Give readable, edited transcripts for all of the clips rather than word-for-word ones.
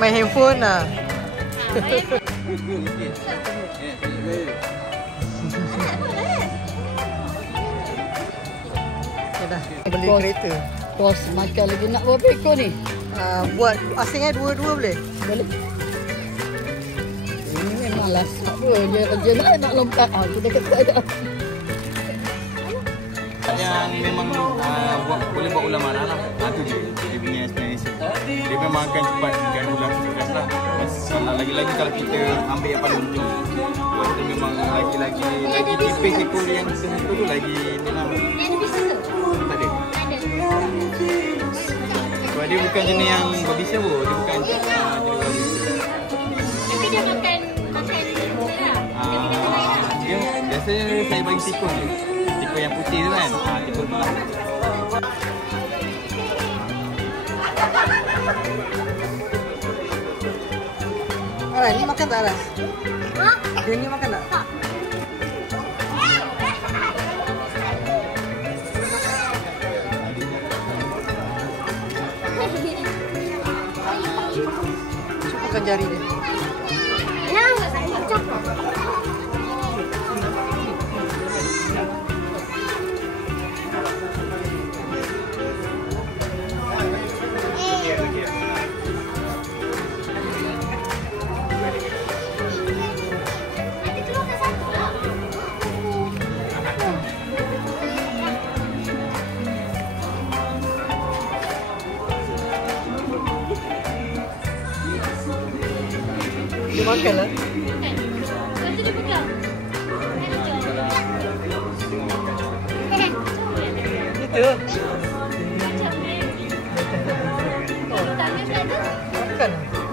Main handphone lah. Beli kereta. Kos makan lagi nak berapa ekor ni? Buat asing dua-dua boleh? Boleh. Ini memanglah apa dia kerja nak lompat. Kita kata ada. Yang memang boleh buat ulang marah lah. Itu dia punya explanation. Dia memang akan cepat kan ulang sukses lah. Lagi-lagi kalau kita ambil yang paling ujung, kita memang lagi tipis ekor yang sehidup tu lagi ni lah. Tak ada. Sebab dia bukan jenis yang berbisa pun. Dia bukan jenis berbisa. Tapi dia makan dia biasanya saya bagi tikun je. Tikun yang putih tu kan. Tikun tu lah. Aras, ni makan tak Aras? Dia ni makan tak? Tak. Cukupkan jari dia. Dia makan lah. Lepas tu dia pegang. Gitu. Makan.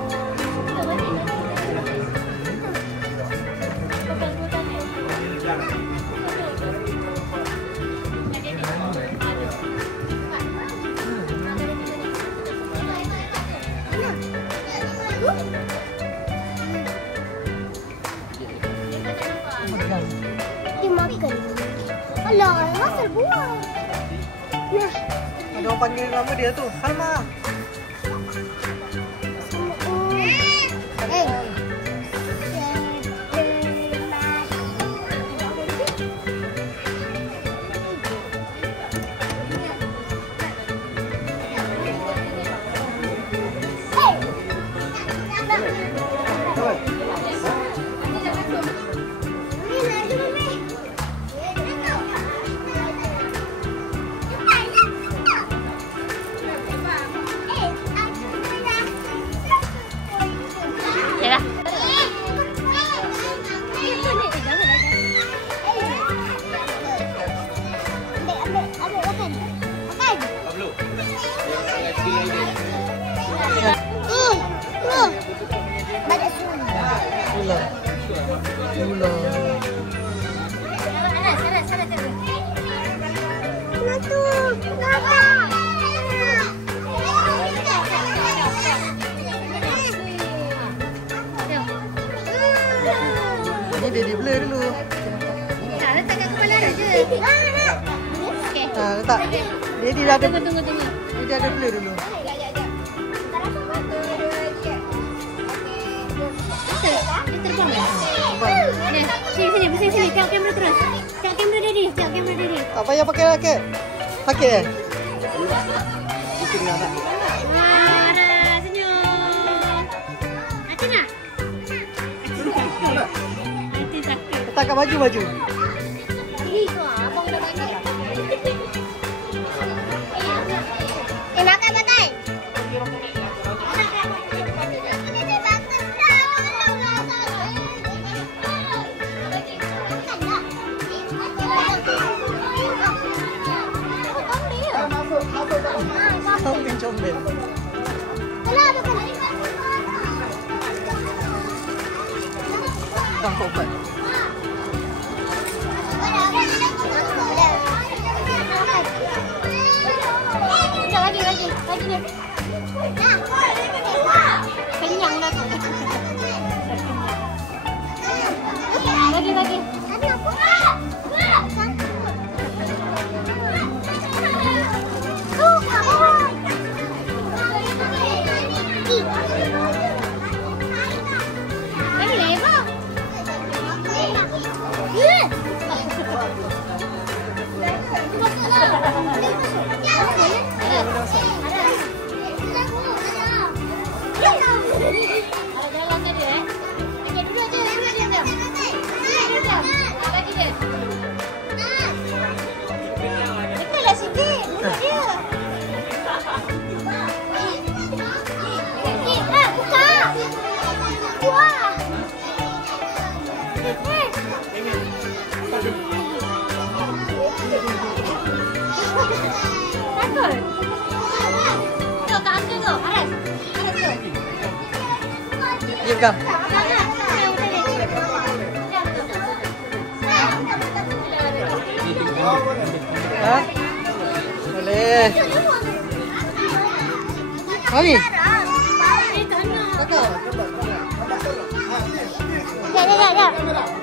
Dia makan. Alah, asal buang. Nah, Ada orang panggil nama dia tu. Salma. Gula. Ini dia blur dulu. Tak, letak kat kepala dia je. Okey. Letak. Dia dah ada. Tunggu. Dia ada blur dulu. Dia terbang kan? Ni, sini, pusing sini. Tengok kamera terus. Tengok kamera Daddy. Tak payah pakai raket. Sakit eh? Pusing lah tak? Wah, senyum. Acin nak? Acin sakit. Letak kat baju. Abang dah banyak. Makan. Comel. Tangkap obat. Lagi ni. Kenyang dah tu. Lagi. Ada apa? Takut. Tuh, ke atas tu. Ares. Ares tu. Diam kau. Ha? Boleh. Mami. Jap.